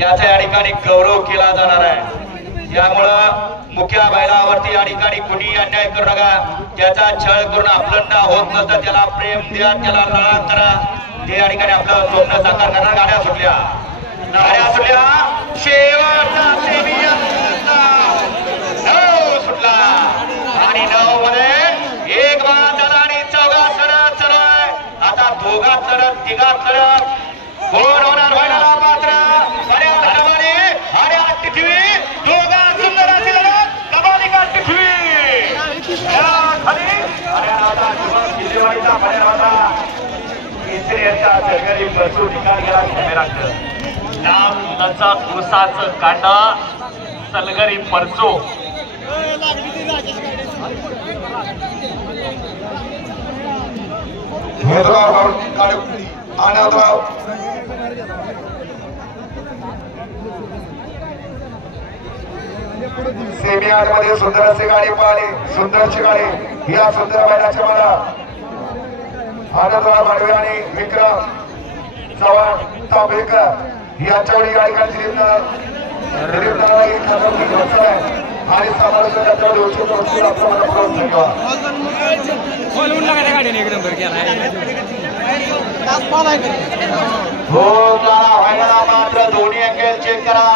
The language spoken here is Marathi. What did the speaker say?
याचा या ठिकाणी गौरव केला जाणार आहे। यामुळं मुख्य बैलावरती या ठिकाणी कुणी अन्याय करू नका। त्याचा छळ करून आपलं नाव होत नसतं, त्याला प्रेम द्या, त्याला लळा करा। ते या ठिकाणी आपलं स्वप्न साकार करणार। गाड्या सुटल्या शेवटचा सुटला आणि 9 मध्ये एक बाद झाला आणि 4 चढत चालू आहे। आता 2 चढत 3 चढत कोण होणार व्हायला पात्र बऱ्याच क्रमाने आणि टिटवी 2 सुंदर अशी लढत कमालिका टिटवी खाली आणि आता किल्लेवाडीचा पर्यावरणाचा केसरीचा सरकारी बसू ठिकाण गेला कॅमेराचं नाम त्याचा कुसाचं कांडा सलगरी परचो सेमीआर मध्ये सुंदर असे गाडी पाहिली, सुंदरची गाडी या सुंदर बैलाच्या मला आनंदराव माडवे आणि विक्रम चव्हाण तांबेकर यांच्या वडी गाडी काढली आणि समालोचक हो मात्र दोन्ही अँगल चेक करा।